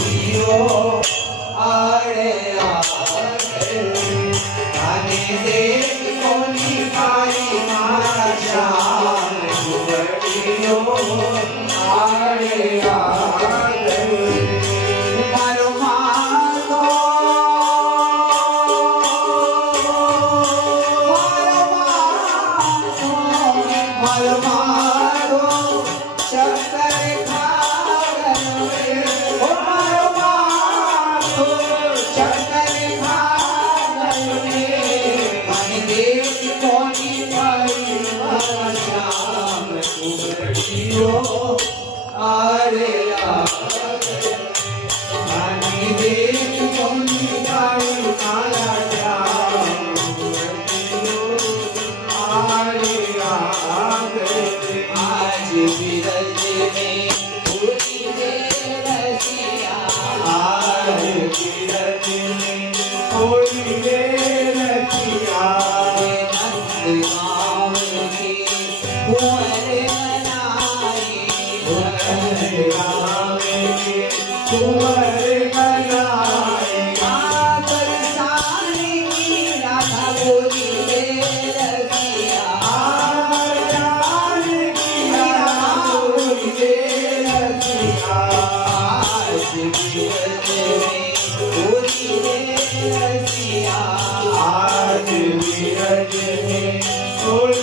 घुघड़ियो आड़े आगे आने देख कोनी पाई मारा श्याम घुघड़ियो आड़े आगे मारो मारो मारो मारो शंकर खा गए ओ मारो मारो शंकर खा गए मन देव कोनी पाई मारा श्याम घुघड़ियो आरे आगे मन देव कोनी पाई मारा श्याम घुघड़ियो आरे आगे आज बिरज में पूरी दे रसिया आज बिरज में पूरी दे रसिया नंद गाँव की कुंवर बनाई कुंवर गाँव की कुंवर बनाई बरसाने की राधा पूरी दे रसिया बरसाने की राधा पूरी दे रसिया आज बिरज में पूरी दे रसिया आज बिरज में पूरी